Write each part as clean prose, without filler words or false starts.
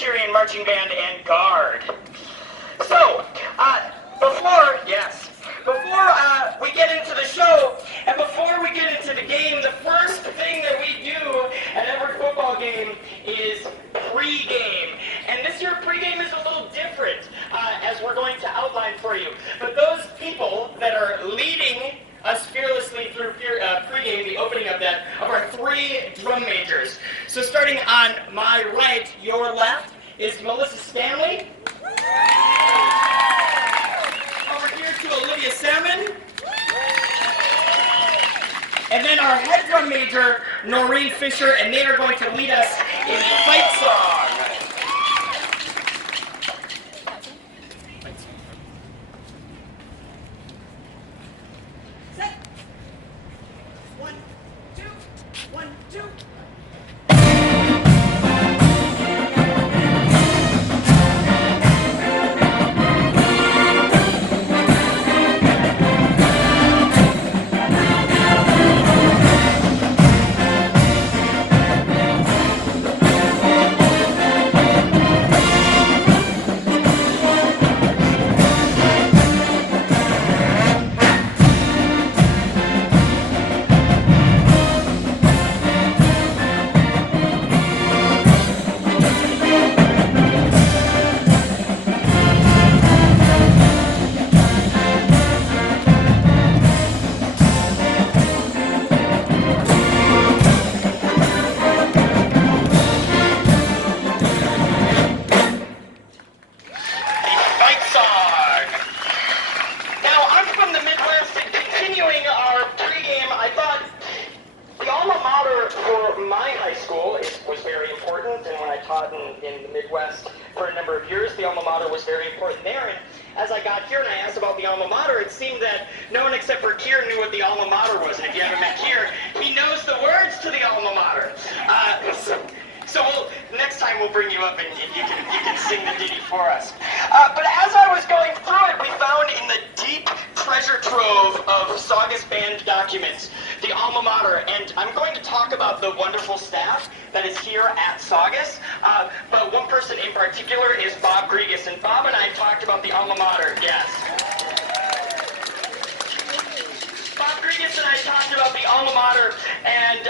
Presbyterian Marching Band and Guard. So, before we get into the show, and before we get into the game, the first thing that we do at every football game is pregame. And this year pregame is a little different, as we're going to outline for you. But those people that are leading us fearlessly through pregame, the opening of our three drum majors. So starting on my right, your left, is Melissa Stanley. Over here to Olivia Salmon. And then our head drum major, Noreen Fisher, and they are going to lead us in Fight Song. Set. 1, 2, 1, 2. In the Midwest for a number of years. The alma mater was very important there, and as I got here and I asked about the alma mater, it seemed that no one except for Kier knew what the alma mater was, and if you haven't met Kier, he knows the words to the alma mater. So next time we'll bring you up and you can sing the ditty for us. But as I was going through it, we found in the deep treasure trove of Saugus Band documents the alma mater, and I'm going to talk about the wonderful staff that is here at Saugus, but one person in particular is Bob Grigas, and Bob and I talked about the alma mater, yes. Bob Grigas and I talked about the alma mater, and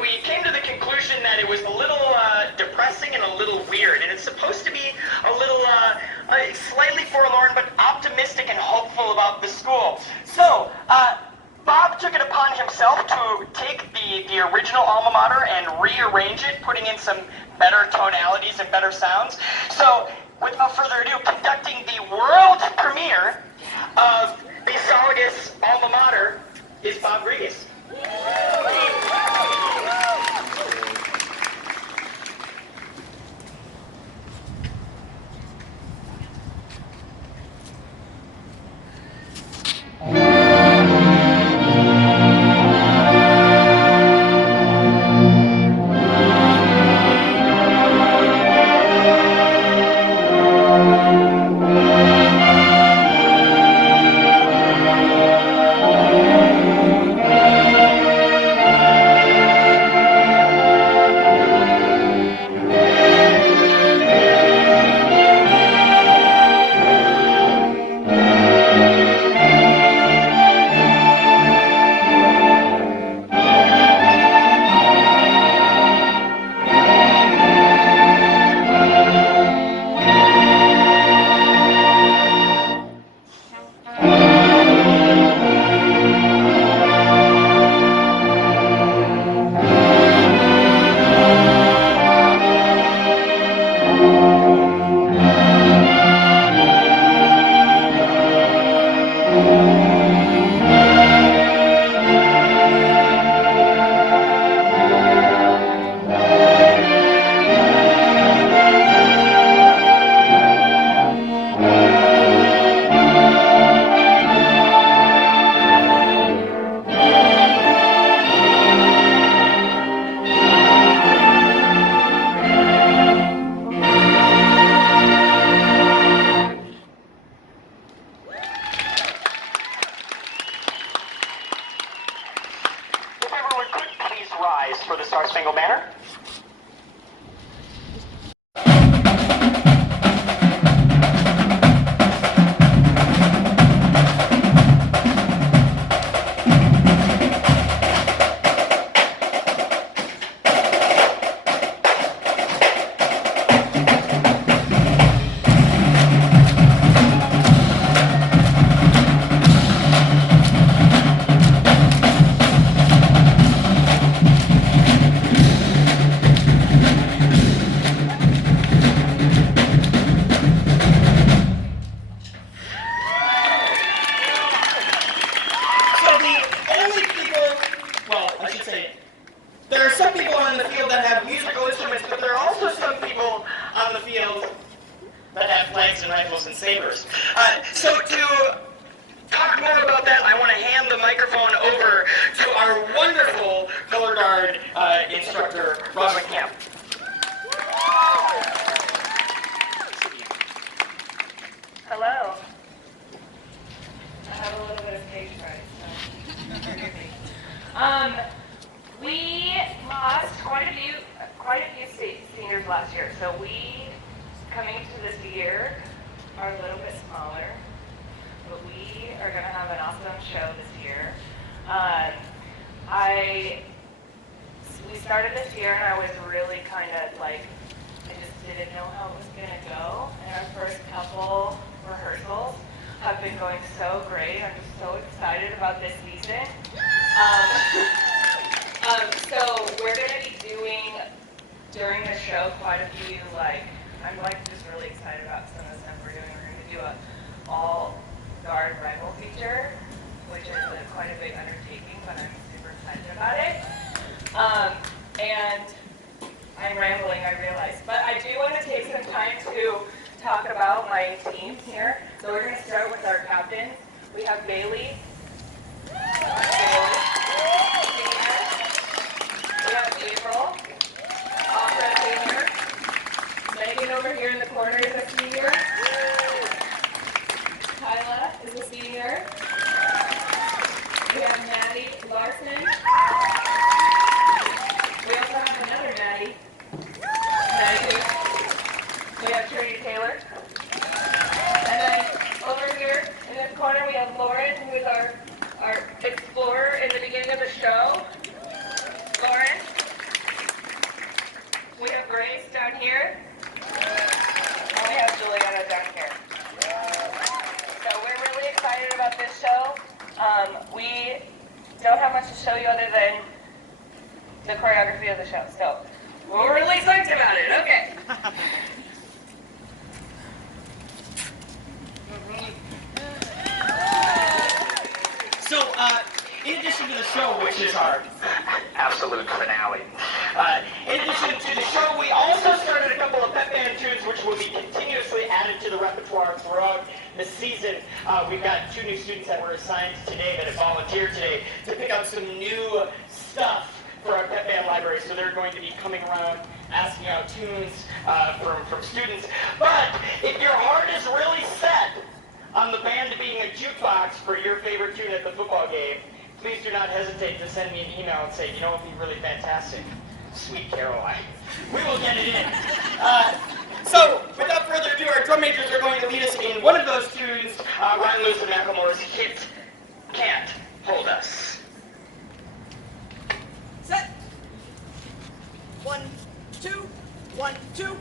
we came to the conclusion that it was a little depressing and a little weird, and it's supposed to be a little slightly forlorn, but optimistic and hopeful about the school. So, Bob took it upon himself to take the original alma mater and rearrange it, putting in some better tonalities and better sounds. So, without further ado, conducting the world premiere of the Saugus alma mater is Bob Grigas. flags and rifles and sabers. So to talk more about that, I want to hand the microphone over to our wonderful color guard instructor, Robin Camp. Hello. I have a little bit of stage fright, so forgive me. We lost quite a few seniors last year, so we, coming into this year, are a little bit smaller, but we are going to have an awesome show this year. We started this year, and I was really kind of like, I just didn't know how it was going to go, and our first couple rehearsals have been going so great. I'm just so excited about this season. So we're going to be doing, during the show, quite a few, I'm just really excited about some of the stuff we're doing. We're going to do an all-guard rifle feature, which is quite a big undertaking, but I'm super excited about it. And I'm rambling, I realize, but I do want to take some time to talk about my team here. So we're going to start with our captains. We have Bailey. Senior. We have April, opera senior. Megan over here in the corner is a senior. Kyla is a senior. We have Maddie Larson. We also have another Maddie. We have Trinity Taylor. And then over here in this corner we have Lauren, who is our explorer in the beginning of the show. Lauren. We have Grace down here. And we have Juliana down here. So we're really excited about this show. We don't have much to show you other than the choreography of the show. So we're really psyched about it. Okay. So, in addition to the show, which is our absolute finale, in addition to the show, we also started a couple of pep band tunes which will be continuously added to the repertoire throughout the season. We've got 2 new students that were assigned today that have volunteered today to pick up some new stuff for our pep band library, so they're going to be coming around asking out tunes from students. But if your heart is really set on the band being a jukebox for your favorite tune at the football game, please do not hesitate to send me an email and say, you know what would be really fantastic? Sweet Caroline. We will get it in. So, without further ado, our drum majors are going to lead us in one of those tunes, Ryan Lewis and Macklemore's hit, Can't Hold Us. Set. 1, 2, 1, 2.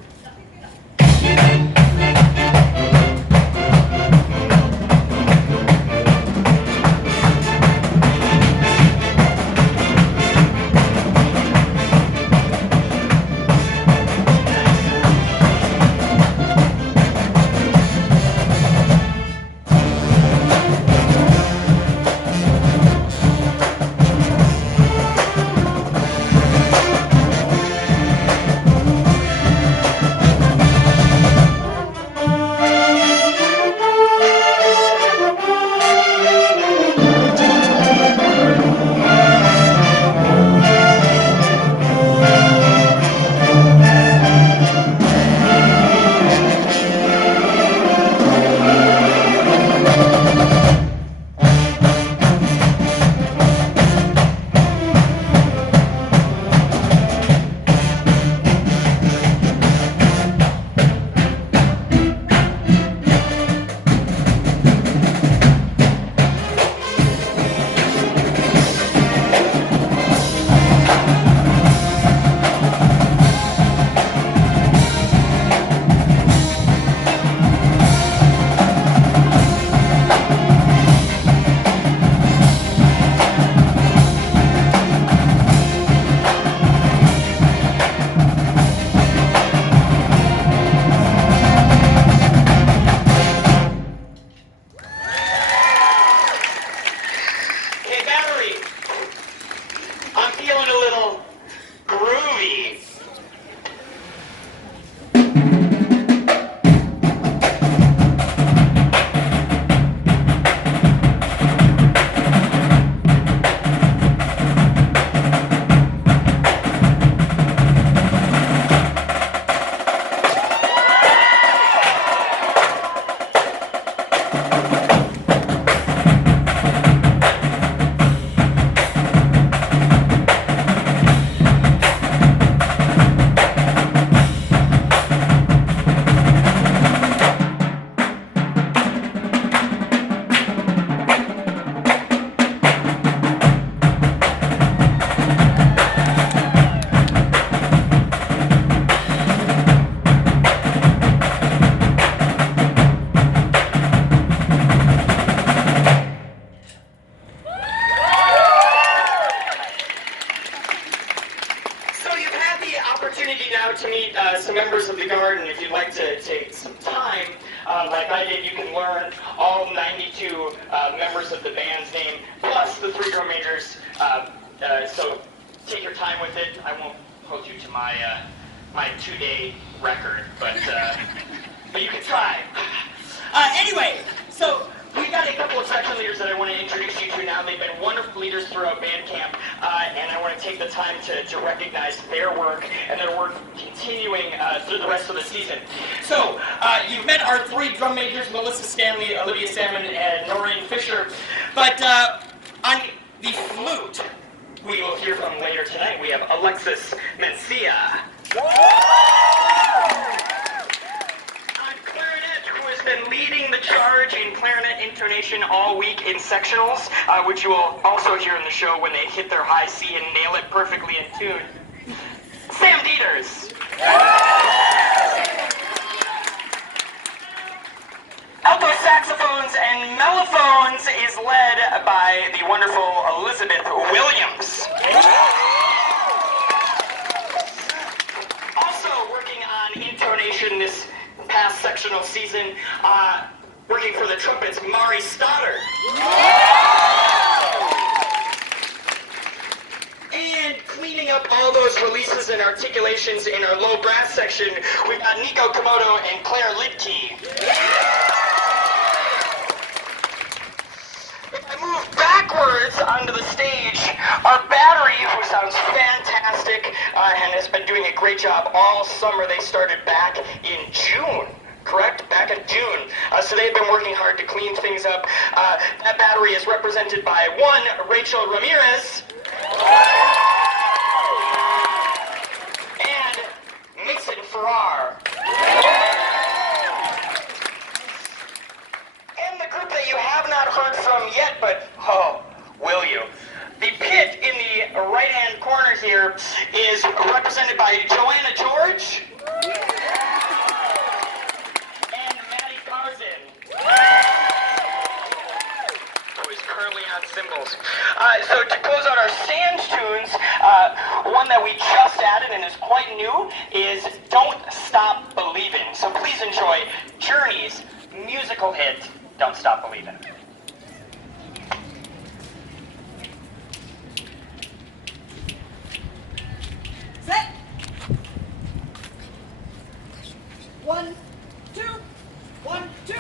like I did, you can learn all 92 members of the band's name, plus the 3 drum majors. So take your time with it. I won't hold you to my 2-day record, but you can try. Anyway, so we got a couple of section leaders that I want to introduce you to now. They've been wonderful leaders throughout band camp, and I want to take the time to recognize their work and their work continuing through the rest of the season. So, you've met our 3 drum majors, Melissa Stanley, Olivia Salmon, and Noreen Fisher, but on the flute, we will hear from later tonight. We have Alexis Mencia. Been leading the charge in clarinet intonation all week in sectionals, which you will also hear in the show when they hit their high C and nail it perfectly in tune. Sam Dieters. Alto saxophones and mellophones is led by the wonderful Elizabeth Williams. Also working on intonation this past sectional season, working for the trumpets, Mari Stoddard. And cleaning up all those releases and articulations in our low brass section, we've got Nico Komodo and Claire Lidke. If I move backwards onto the stage, our battery, who sounds fantastic and has been doing a great job all summer. They started back in June, correct? Back in June. So they've been working hard to clean things up. That battery is represented by 1, Rachel Ramirez, and Mason Farrar. And the group that you have not heard from yet, but oh, will you? The pit in the right-hand corner here is represented by Joanna George and Maddie Carson, who is currently on cymbals. So to close out our sand tunes, one that we just added and is quite new is Don't Stop Believin'. So please enjoy Journey's musical hit, Don't Stop Believin'. Set. 1, 2, 1, 2.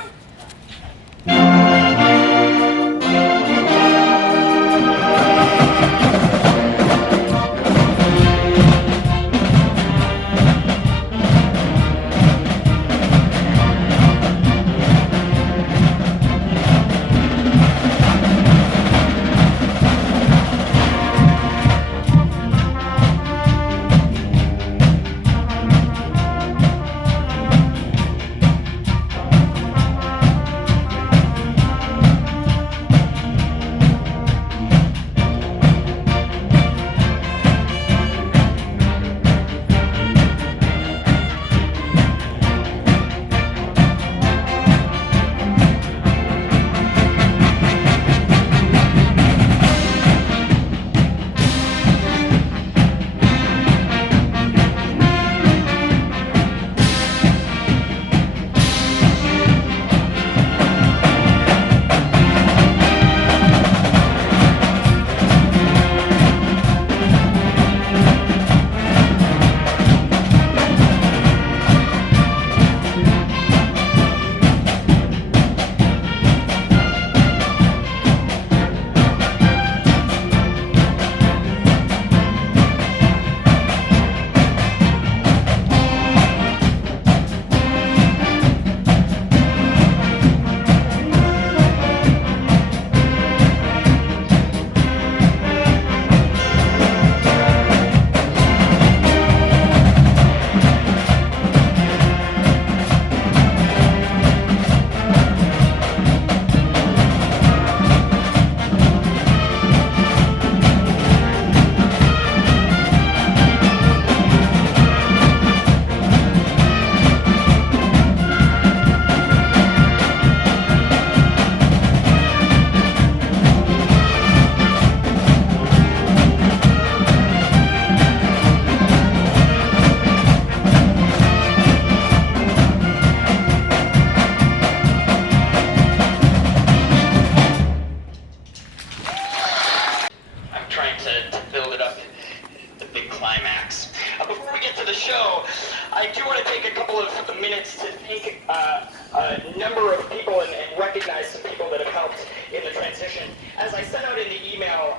a number of people and recognize some people that have helped in the transition. As I sent out in the email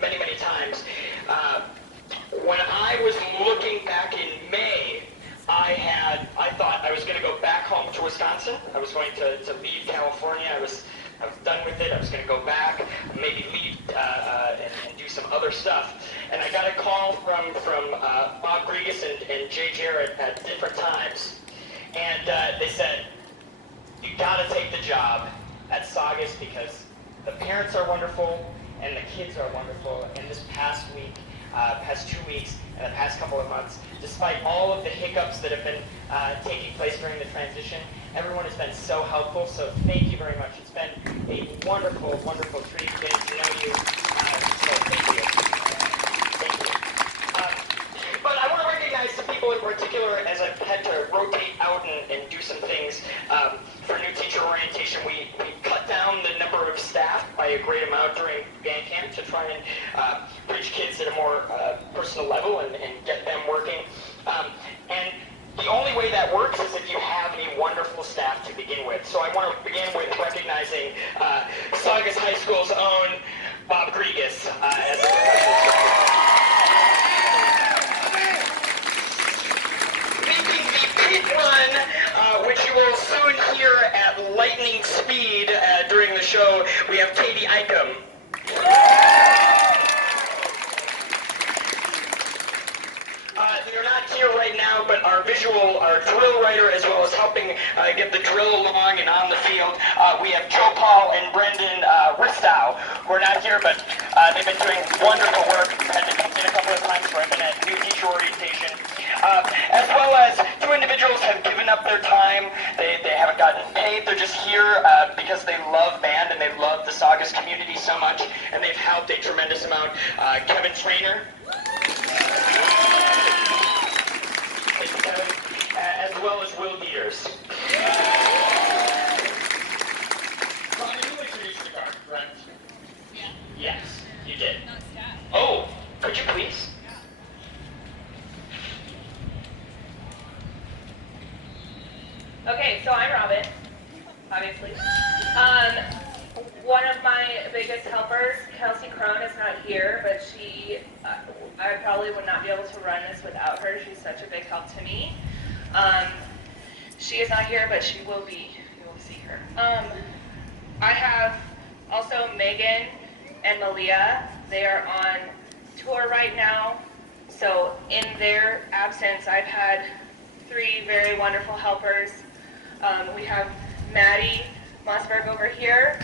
many, many times, when I was looking back in May, I thought I was going to go back home to Wisconsin. I was going to leave California. I was done with it. I was going to go back, maybe leave and do some other stuff. And I got a call from Bob Grigas and Jay Jarrett at different times. And they said, you got to take the job at Saugus because the parents are wonderful and the kids are wonderful. And this past week, past 2 weeks, and the past couple of months, despite all of the hiccups that have been taking place during the transition, everyone has been so helpful. So thank you very much. It's been a wonderful, wonderful treat getting to know you. So thank you. Thank you. But I want to recognize some people in particular as I've had to rotate out and do some things. For new teacher orientation, we cut down the number of staff by a great amount during band camp to try and reach kids at a more personal level and get them working. And the only way that works is if you have a wonderful staff to begin with. So I want to begin with recognizing Saugus High School's own Bob Grigas as the professional instructor. Making the pit run, which you will soon hear at lightning speed during the show, we have Katie Ickham. You're not here right now, but our drill writer, as well as helping get the drill along and on the field, we have Joe Paul and Brendan Ristow, who are not here, but they've been doing wonderful work. Had to come in a couple of times where I've been at new teacher orientation. As well as two individuals have given up their time. They haven't gotten paid. They're just here because they love band and they love the Saugus community so much, and they've helped a tremendous amount. Kevin Trainer. Thank you, Kevin. As well as Will Dieters. Robin, you introduced the card, correct? Yeah. Yes, you did. Not staff. Oh, could you please? Okay, so I'm Robin, obviously. One of my biggest helpers, Kelsey Crone, is not here, but I probably would not be able to run this without her. She's such a big help to me. She is not here, but she will be. You will see her. I have also Megan and Malia. They are on tour right now. So in their absence, I've had 3 very wonderful helpers. We have Maddie Mossberg over here.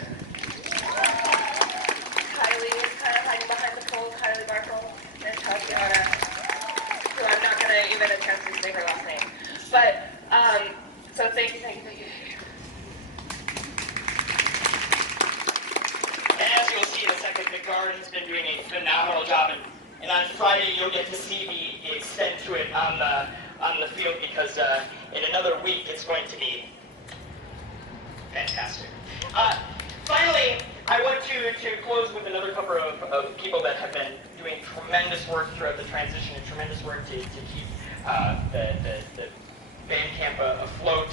Kylie is kind of hiding behind the pole, Kylie Barkle, and Tatiana, who I'm not going to even attempt to say her last name. But, so thank you. And as you'll see in a second, the guard has been doing a phenomenal job, and on Friday you'll get to see the extent to it on the field because in another week it's going to be fantastic. Finally, I want to close with another couple of people that have been doing tremendous work throughout the transition and tremendous work to keep the band camp afloat.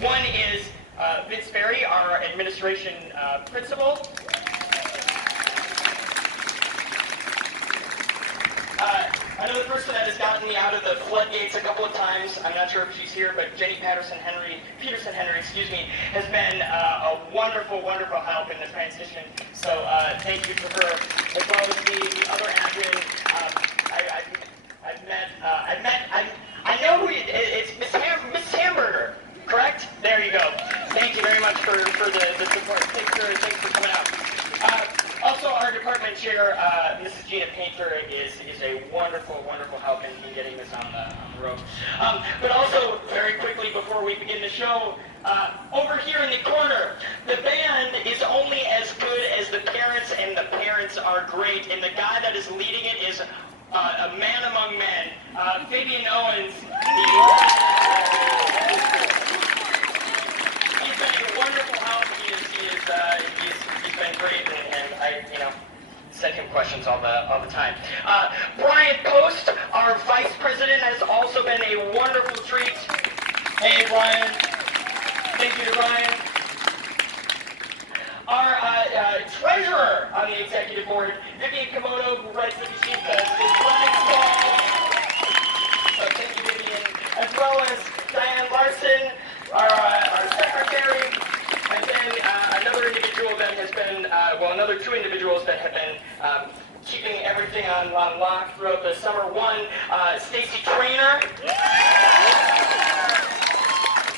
One is Vince Berry, our administration principal. Another person that has gotten me out of the floodgates a couple of times, I'm not sure if she's here, but Jenny Peterson Henry, has been a wonderful, wonderful help in the transition. So thank you to her, as well as the other admin. I know who it's Miss Hamburger, correct? There you go. Thank you very much for the support. Thanks for coming out. Also, our department chair, Mrs. Gina Painter, is a wonderful, wonderful help in getting this on the road. But also, very quickly before we begin the show, over here in the corner, the band is only as good as the parents, and the parents are great. And the guy that is leading it is a man among men, Fabian Owens. He's been a wonderful help. He's been great, and I, send him questions all the time. Brian Post, our vice president, has also been a wonderful treat. Hey, Brian. Thank you to Ryan. Our treasurer on the executive board, Vivian Komodo, who writes the sheet, is running small. So thank you, Vivian. As well as Diane Larson, our secretary, and then another individual that has been, another two individuals that have been keeping everything on lock throughout the summer. One, Stacy Trainer,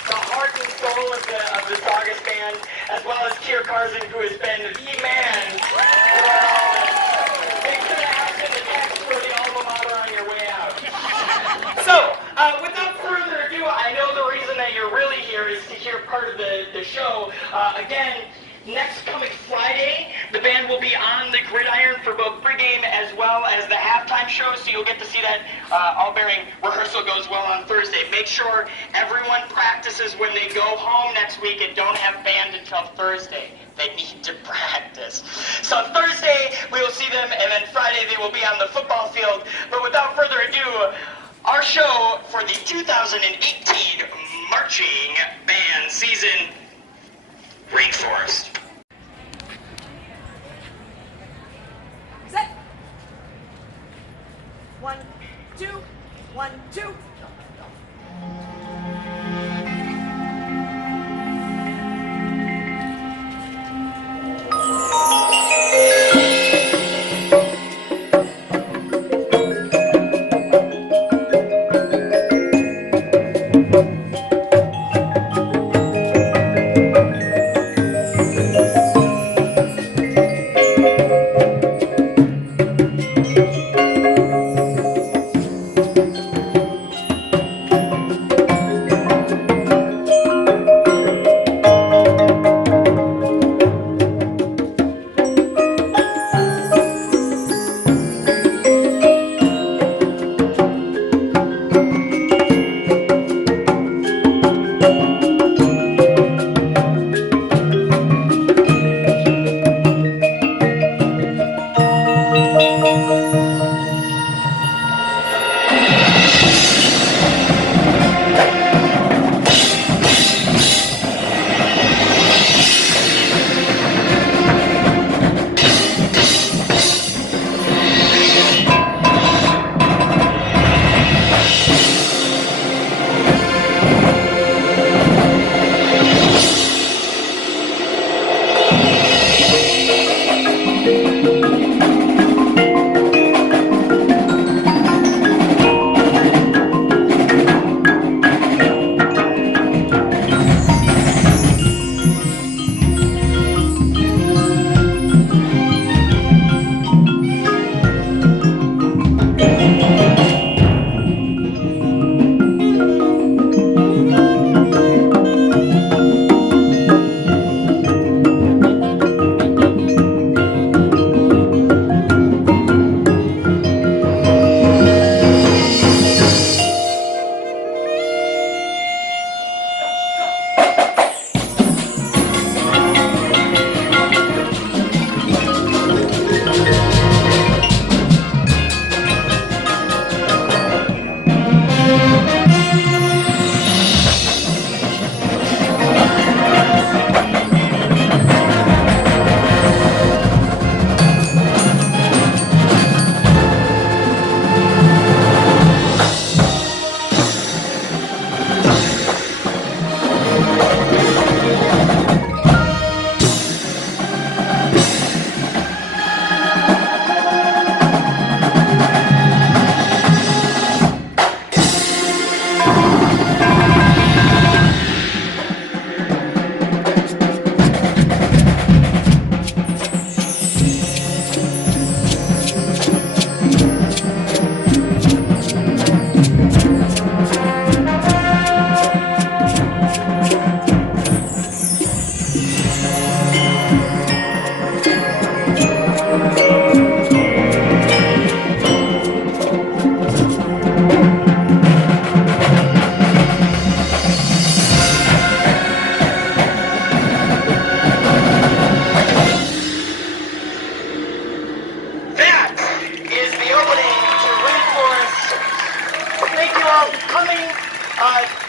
the heart and soul of the Saugus band, as well as Kier Carson, who has been the man throughout all this. Make sure to ask him the text for the alma mater on your way out. So, without further ado, I know the reason that you're really here is to hear part of the show. Again, next coming Friday, the band will be on the gridiron for both pregame as well as the halftime show, so you'll get to see that. All bearing rehearsal goes well on Thursday. Make sure everyone practices when they go home next week and don't have band until Thursday. They need to practice. So Thursday, we will see them, and then Friday they will be on the football field. But without further ado, our show for the 2018 marching band season, Rainforest. Set. 1, 2, 1, 2. Thank you all for coming.